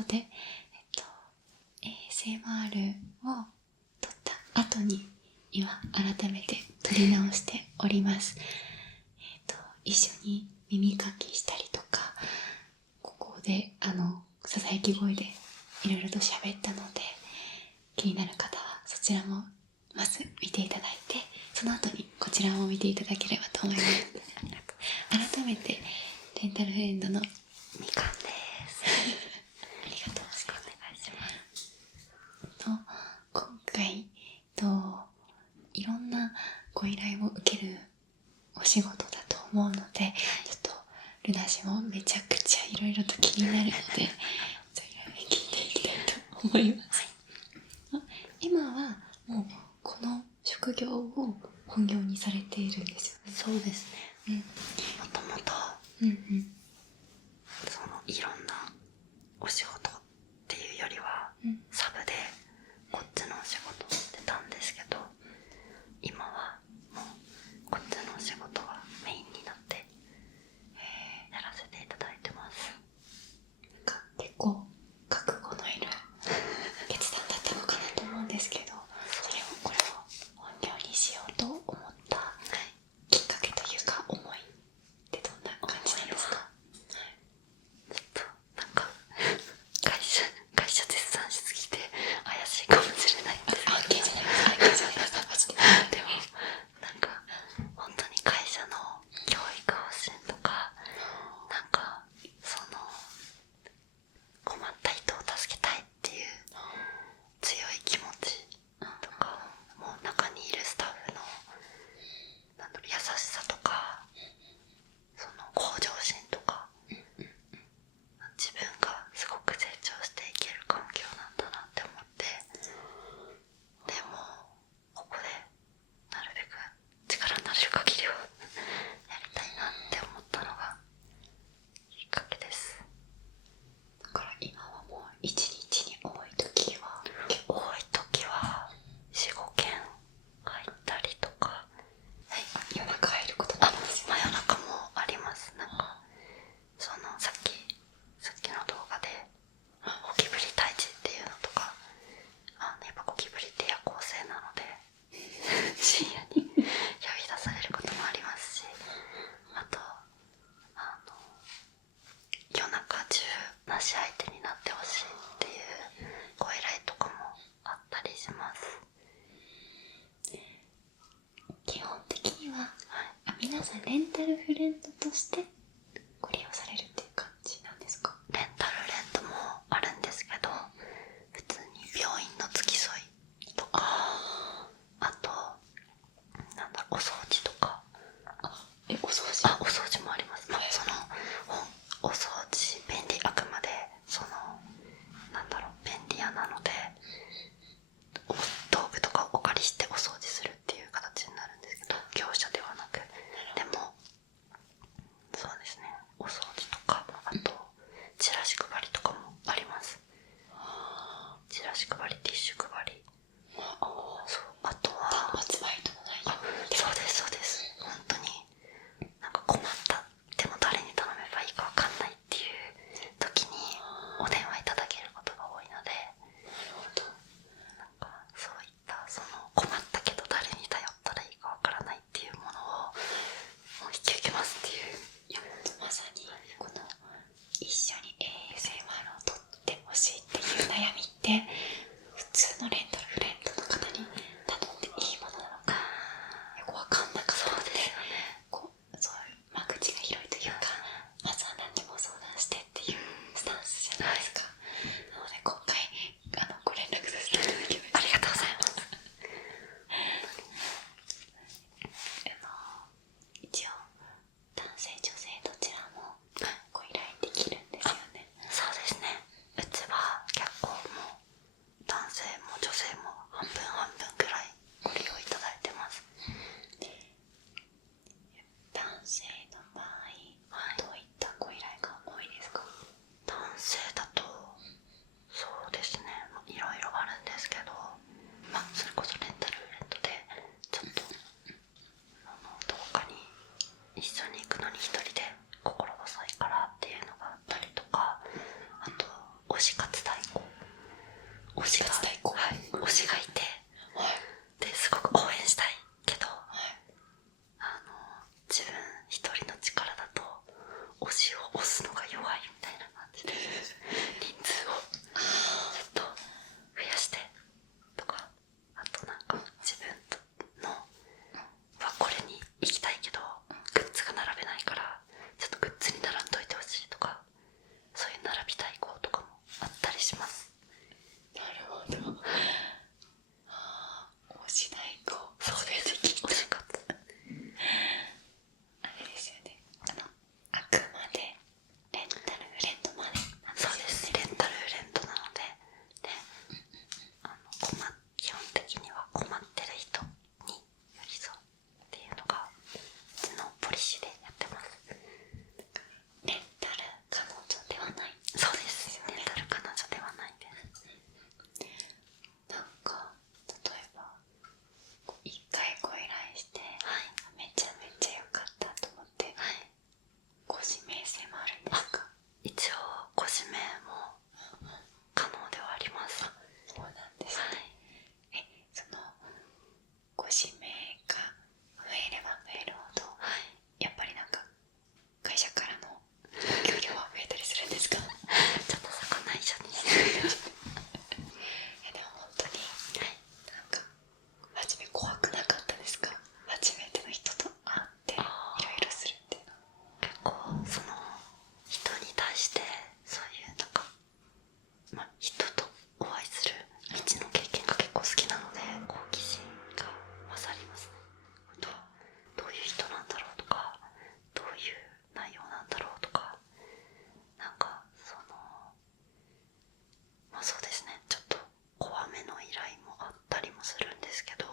ことで、ASMR を撮った後に今改めて撮り直しております。一緒に耳かきしたりとか、ここでささやき声でいろいろと喋ったので、気になる方はそちらもまず見ていただいて、その後にこちらも見ていただければと思います。改めてレンタルフレンドのみかんですありがとうございます。お願いします。今回いろんなご依頼を受けるお仕事だと思うので、ちょっとルナ氏もめちゃくちゃいろいろと気になるのでそれを聞いていきたいと思います。今はもうこの職業を本業にされているんですよね。そうですね。もともといろんなお仕事っていうよりは、サブでこっちのお仕事をしてたんですけど、今はもうこっちのお仕事はメインになってやらせていただいてます。結構覚悟のいる決断だったのかなと思うんですけど、これを本業にしようと思ったきっかけというか思いってどんな感じなんですか？ちょっとなんか会社絶賛しすぎて怪しいかもしれないんですけど、案件じゃないです。でもなんか本当に会社の教育方針とか、なんか困った人を助けたいっていう強い気持ちとか、もう中にいるスタッフの優しさとか、向上心とか、自分がすごく成長していける環境なんだなって思って、でもここでなるべく力になれる限りはやりたいなって思ったのがきっかけです。だから今はもう一日に多い時は 4,5 件入ったりとか、夜中入ることもありますよね。真夜中もあります。なんかさっきの動画でゴキブリ退治っていうのとか、やっぱゴキブリって夜行性なので深夜に呼び出されることもありますし、あと夜中中なし相手になってほしいっていうご依頼とかもあったりします。基本的には、皆さんレンタルフレンドとしてご利用されるっていう感じなんですか？レンタルレントもあるんですけど、普通に病院の付き添いとか、あとお掃除とか。お掃除？お掃除もあります。お掃除あくまで便利屋なので、道具とかをお借りしてお掃除するっていう形になるんですけど、業者ではなく。でもそうですね、お掃除とか、あとチラシ配りとかもあります。チラシ配り、ティッシュ配り、あとは端末バイトの内容。そうです本当になんか困った、でも誰に頼めばいいか分かんないっていう時にお電話いただけることが多いので、なんかそういった困ったけど誰に頼ったらいいか分からないっていうものを引き受けますっていう。いや、まさにこの一緒に ASMR を撮ってほしいっていう悩みって普通のレンタルフレンドの方に頼んでいいものなのかよくわかんなかったので、そういう間口が広いというか、まずは何でも相談してっていうスタンスじゃないですか。なので今回ご連絡させていただきました。ありがとうございます。一応男性女性どちらもご依頼できるんですよね。そうですね。うちは結構もう推し活代行、推しが、はい、推しがいて、ですごく応援したいけど、自分一人の力だと推しを押すのが弱いみたいな感じで人数をちょっと増やしてとか、あとなんか自分のはこれに行きたいけどグッズが並べないからちょっとグッズに並んどいてほしいとか、そういう並び代行とかもあったりします。なるほど。推し代行。そうです。推し活。あれですよね。あくまでレンタルフレンドまで。そうです。レンタルフレンドなので、で、基本的には困ってる人に寄り添うっていうのがうちのポリシーでやってます。レンタル彼女ではない。そうです。レンタル彼女ではないです。なんか例えば一回ご依頼して、めちゃめちゃ良かったと思って、ご指名制もあるんですか？一応ご指名も可能ではあります。そうなんですね。そのご指名が増えれば増えるほど、やっぱりなんか会社からの給料は増えたりするんですか？ちょっとそこ内緒にしてでも本当に、なんか初め怖くなかったですか？初めての人と会っていろいろするっていうの。結構その人に対してそういうなんか、人とお会いする道の経験が結構好きなので、好奇心が勝りますね。どういう人なんだろうとか、どういう内容なんだろうとか、なんかそうですね、ちょっと怖めの依頼もあったりもするんですけど、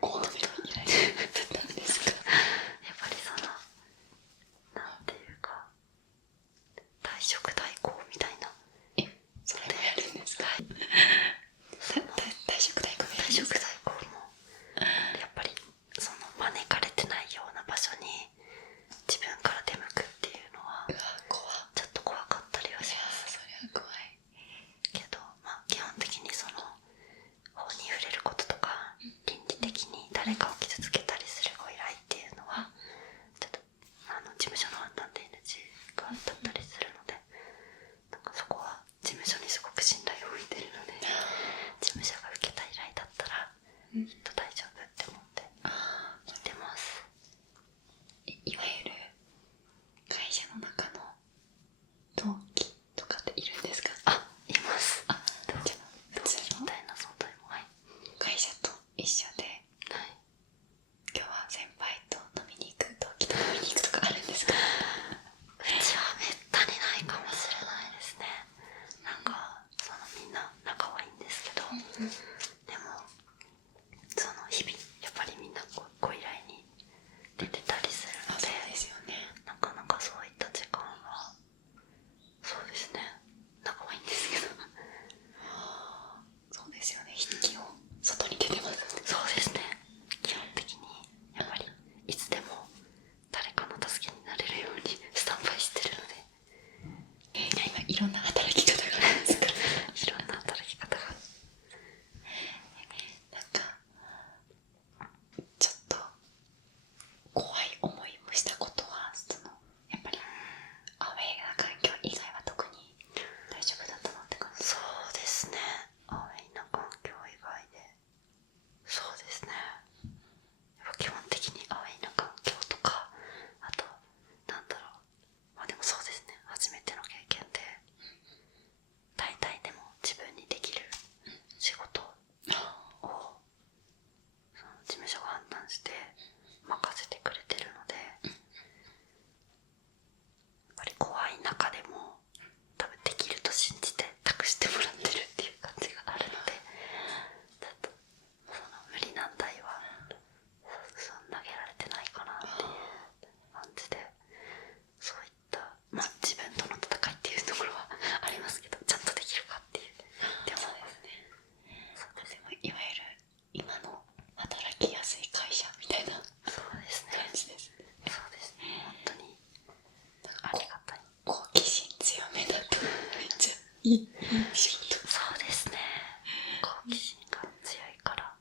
怖めの依頼なんですか？やっぱりなんていうか、退職代行みたいな。それもやるんですか？退職代行退職代行もやっぱり招かれてないような場所に自分から出向くっていうのはちょっと怖かったりはします。それは怖いけど、基本的に法に触れることとか倫理的に誰かを傷つけたりするご依頼っていうのはちょっと事務所の判断で NG がだったりするので、なんかそこは事務所にすごく信頼を置いてるので、事務所が受けた依頼だったらきっと大丈夫って思って言ってます。いわゆる会社の中の同期とかっているんですか？います。じゃあ同期みたいな存在も。会社と一緒で、今日は先輩と飲みに行く、同期と飲みに行くとかあるんですか？うちはめったにないかもしれないですね。なんかみんな仲はいいんですけど、でも日々やっぱりみんなご依頼に出てたりするので、そうですよね。なかなかそういった時間は、そうですね、仲はいいんですけどそうですよね。筆記を外に出てます。そうですね、基本的にやっぱりいつでも誰かの助けになれるようにスタンバイしてるので、今いろんな働き方があるんですからいろんな働き方が。いい仕事。そうですね。好奇心が強いから、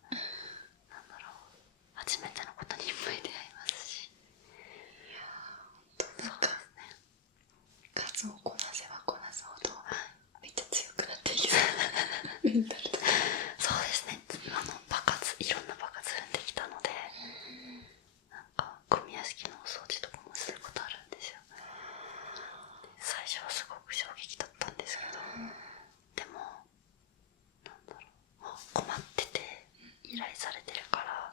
なんだろう、初めてのことにいっぱい出会いますし。なんか数をこなせばこなすほど、めっちゃ強くなっていきそうメンタルとか。そうですね。いろんな爆発踏んできたので、なんかゴミ屋敷のお掃除とかもすることあるんですよ。最初はすごく衝撃だったんですけど、でもなんだろう、困ってて依頼されてるから、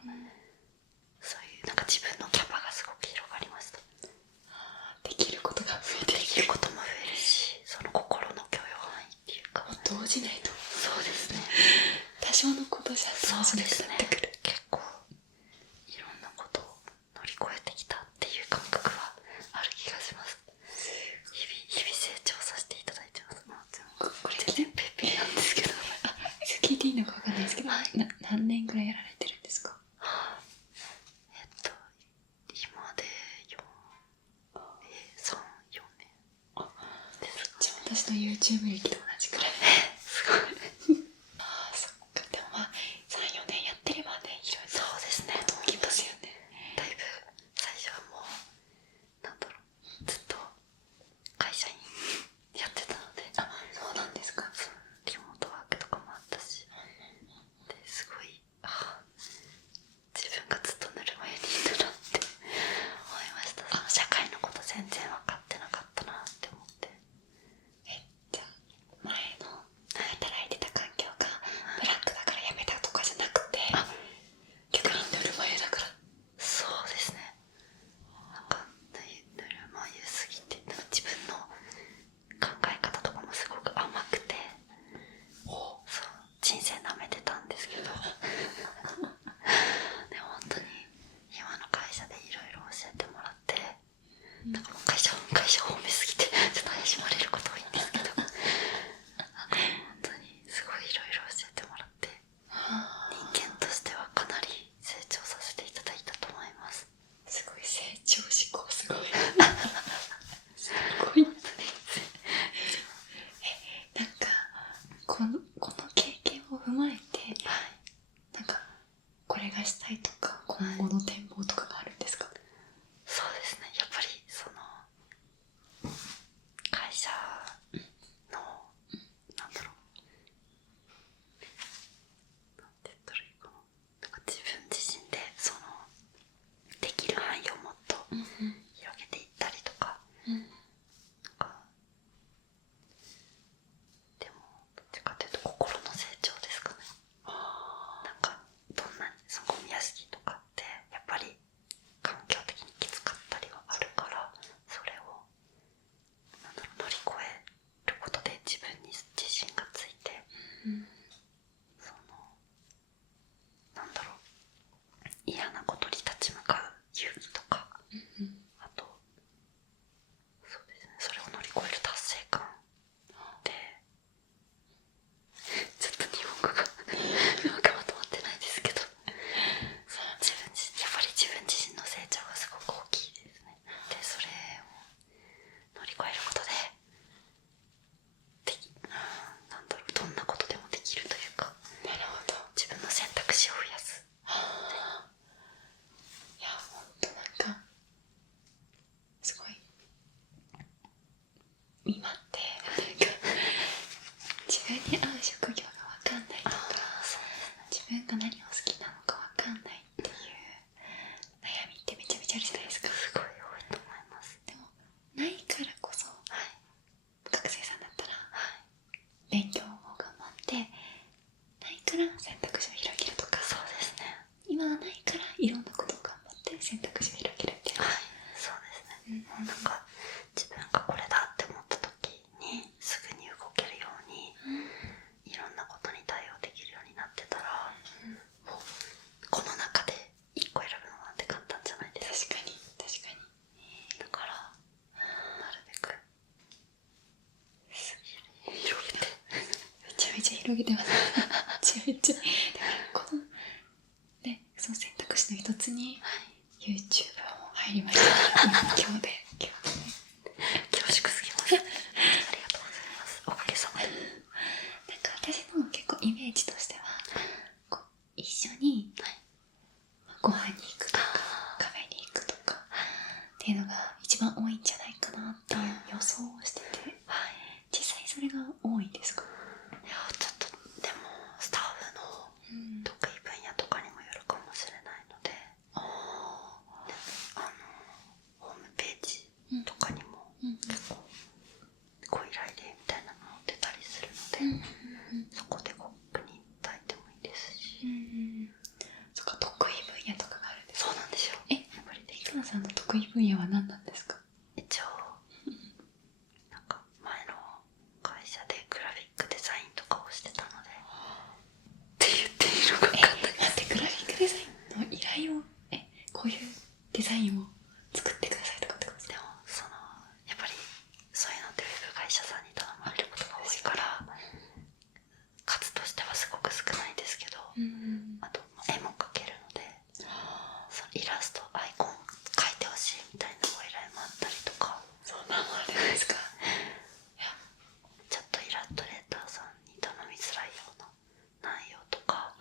そういうなんか自分のキャパがすごく広がりました。できることが増えてできることも増えるし、その心の許容範囲っていうか、動じないと。そうですね。多少のことじゃ動じなくなってくる。結構いろんなことを乗り越えてきたっていう感覚はある気がします。日々成長させていただいてます。これ全然ペッペーなんですけど、聞いていいのかわかんないですけど、何年ぐらいやられてるんですか？今で3、4年です。じゃあ私の YouTube 歴と同じくらい。すごい。ああ、そっか。でもまあ3、4年やってればね、いろいろそうですね。こと起きますよね。だいぶ最初はもうなんだろう、ずっと会社員やってたので。あ、そうなんですか。リモートワークとかもあったし、ですごい、自分がずっとぬるま湯にいたなって思いました。社会のこと全然分かってなかったなって思って。じゃあ前の働いてた環境がブラックだから辞めたとかじゃなくて、逆にぬるま湯だから。そうですね。なんかぬるま湯すぎて、なんか自分の考え方とかもすごく甘くて、そう人生舐めてたんですけどでも本当に今の会社でいろいろ教えてもらって、なんかもう会社褒めすぎてちょっと怪しまれること多いんですけど本当にすごいいろいろ教えてもらって、人間としてはかなり成長させていただいたと思います。すごい成長志向、すごいすごい。なんかこの経験を踏まえて、なんかこれがしたいとか今後の展望とかがあるんですか？そうですね。やっぱりその会社のなんだろう、なんて言ったらいいかな。なんか自分自身でそのできる範囲をもっと広げていったりとか、なんかでもどっちかというと心の成長ですかね。なんかどんなにそのゴミ屋敷とかってやっぱり環境的にきつかったりはあるから、それをなんだろう、乗り越えることで自分に自信がついて、そのなんだろう、嫌なことに立ち向かう勇気とか、あとそうですね、それを乗り越える達成感で、ちょっと日本語がうまくまとまってないですけど、やっぱり自分自身の成長がすごく大きいですね。でそれを乗り越えることでなんだろう、どんなことでもできるというか、なるほど。自分の選択肢を増やす。いや、ほんとなんかすごい今ってなんか自分に合う職業が分かんないとか、自分が何を好きなのか分かんないっていう悩みってめちゃめちゃあるじゃないですか。すごい多いと思います。でもないからこそ、学生さんだったら勉強も頑張ってないから選択肢を広げるとか、そうですね。今はないからいろんなことを頑張って選択肢を広げるみたいな。そうですね。なんか自分がこれだって思った時にすぐに動けるように、いろんなことに対応できるようになってたら、もうこの中で1個選ぶのなんて簡単じゃないですか。確かに確かに。だからなるべく広げてめちゃめちゃ広げてますめちゃめちゃ。だからこのね、その選択肢の一つに YouTube も入りました今日で恐縮すぎます。ありがとうございます。おかげさまで。いいですか？いやちょっとでもスタッフの得意分野とかにもよるかもしれないので、ホームページとかにも結構ご依頼例みたいなの出たりするので、そこでご確認いただいてもいいですし、そっか、得意分野とかがあるんですか？そうなんですよ。やっぱりヒロナさんの得意分野は何なんですか？一応なんか前の会社でグラフィックデザインとかをしてたのでって言っていいのか分かんない。待って、グラフィックデザインの依頼をこういうデザインを作ってくださいとかってことですでもやっぱりそういうのってウェブ会社さんに頼まれることが多いから数としてはすごく少ないですけど、あと絵も描けるので、そのイラストアイコン描いてほしいみたいなご依頼もあったりとか。そんなのあるんですか？ちょっとイラストレーターさんに頼みづらいような内容とか、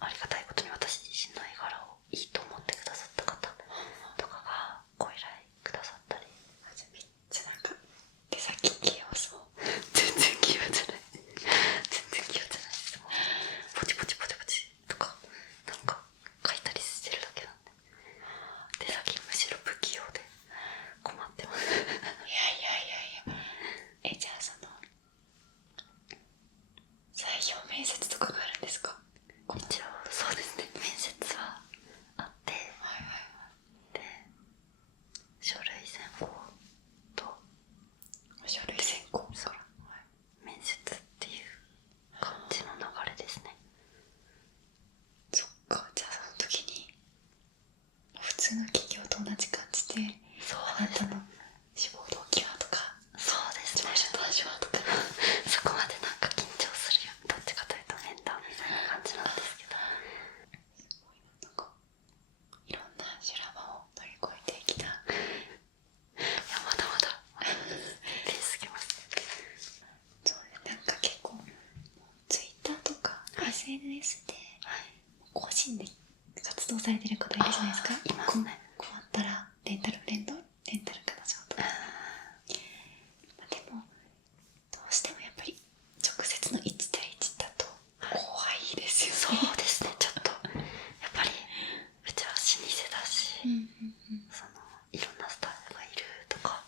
ありがたいことに私自身の絵柄をいいと思ってくださった方とかがご依頼くださったり。じゃあめっちゃなんか手先器用そう。全然器用じゃない全然器用じゃないです。もうポチポチポチポチとかなんか書いたりしてるだけなんで、手先むしろ不器用で困ってます。いやじゃあ採用面接とかがあるんですか？一応そうですね、面接はあって、で書類選考と書類選考そう面接っていう感じの流れですね。そっか、じゃあその時に普通の企業と同じ感じで、あなたの志望動機はとか、そうですね、長所短所はとかそこまでなんか緊張するよ、どっちかというと面談みたいな感じなんですけど、なんかいろんな修羅場を乗り越えてきた。いやまだまだペースきます。そうなんか結構ツイッターとか SNS で個人で活動されてる方いるじゃないですか。いますね。困ったらレンタル彼女とか。でもどうしてもやっぱり直接の1対1だと怖いですよね。そうですね、ちょっとやっぱりうちは老舗だし、いろんなスタッフがいるとか、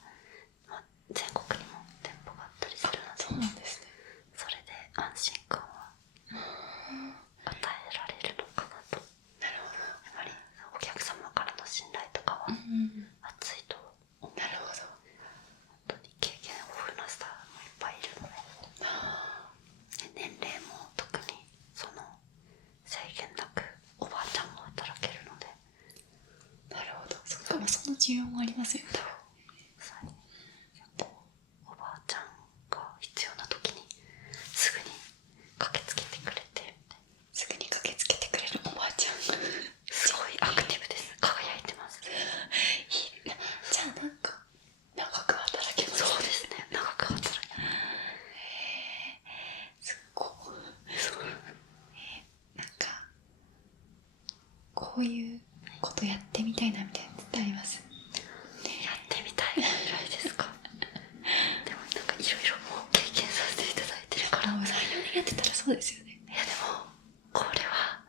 全国にも店舗があったりするので、そうなんですね。それで安心感は与えられるのかなと。なるほど。やっぱりお客様からの信頼とかは厚いと思う。なるほど。本当に経験豊富なスタッフもいっぱいいるので、年齢も特に制限なくおばあちゃんも働けるので。なるほど。その需要もありますよね。おばあちゃんが必要な時にすぐに駆けつけてくれて、すぐに駆けつけてくれるおばあちゃんすごいアクティブです。輝いてます。いいな。じゃあなんか長く働けます。そうですね、長く働けます。すっごい。なんかこういうことやってみたいなみたいなのってあります？やってみたいぐらいですか。でもなんかいろいろもう経験させていただいてるから3、4年やってたらそうですよね。いやでもこれは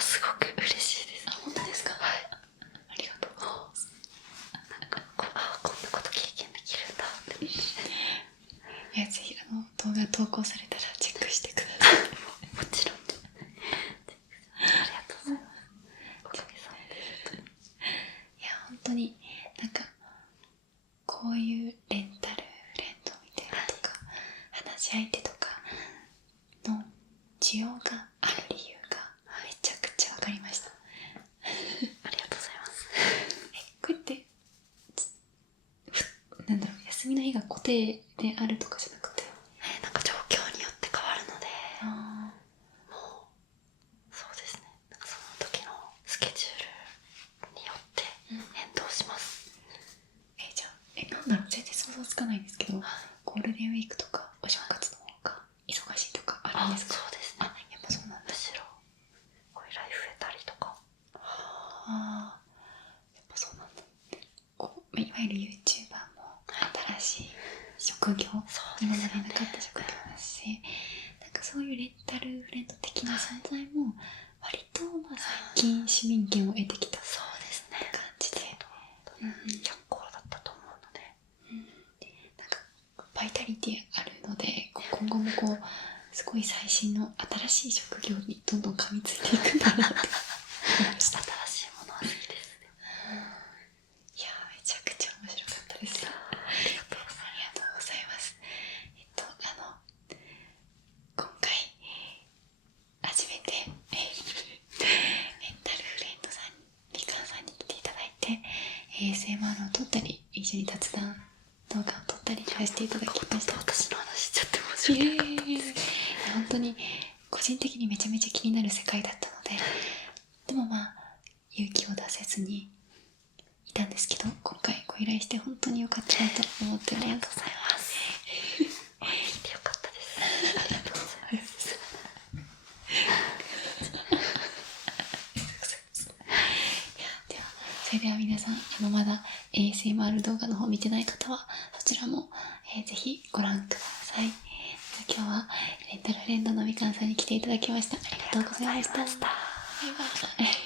すごく嬉しいです。本当ですか？はい、ありがとうございます。なんかこんなこと経験できるんだって。いや、ぜひ動画投稿されたらチェックしてください。もちろんありがとうございます。おかげさまで。いや、本当になんかこういうレンタルフレンドみたいなとか、話し相手とかの需要がある理由がめちゃくちゃ分かりました。ありがとうございます。こうやってなんだろう、休みの日が固定であるとかじゃなくて、なんか状況によって変わるので、あもうそうですね、なんかその時のスケジュールによって変動します。じゃあなんだろう、全然想像つかないんですけど、ゴールデンウィークとかお正月の方が忙しいとかあるんですか？そうですね。やっぱそうなんだ。むしろご依頼増えたりとか。やっぱそうなんだ。いわゆる YouTuber も新しい職職業、そうですよね今までなかった職業だし、なんかそういうレンタルフレンド的な存在も割とまあ最近市民権を得てきたそうですね感じで、脚光だったと思うので、なんかバイタリティあるので、今後もこうすごい最新の新しい職業にどんどん噛みついていくんだなって思いました。新しいものは好きですね。いやー、めちゃくちゃ面白かったです。ありがとうございありがとうございます。今回初めてレンタルフレンドさん、みかんさんに来ていただいて ASMR を撮ったり、一緒に雑談動画を撮ったりさせていただきました。私の話しちゃって申し訳なかったです。本当に個人的にめちゃめちゃ気になる世界だったので、でもまあ勇気を出せずにいたんですけど、今回ご依頼して本当に良かったなと思っております。ありがとうございます。聞いてよかったです。ありがとうございます。ではそれでは皆さん、まだ ASMR 動画の方見てない方はそちらも、ぜひご覧ください。今日はレンタルフレンドのみかんさんに来ていただきました。ありがとうございました。バイバイ。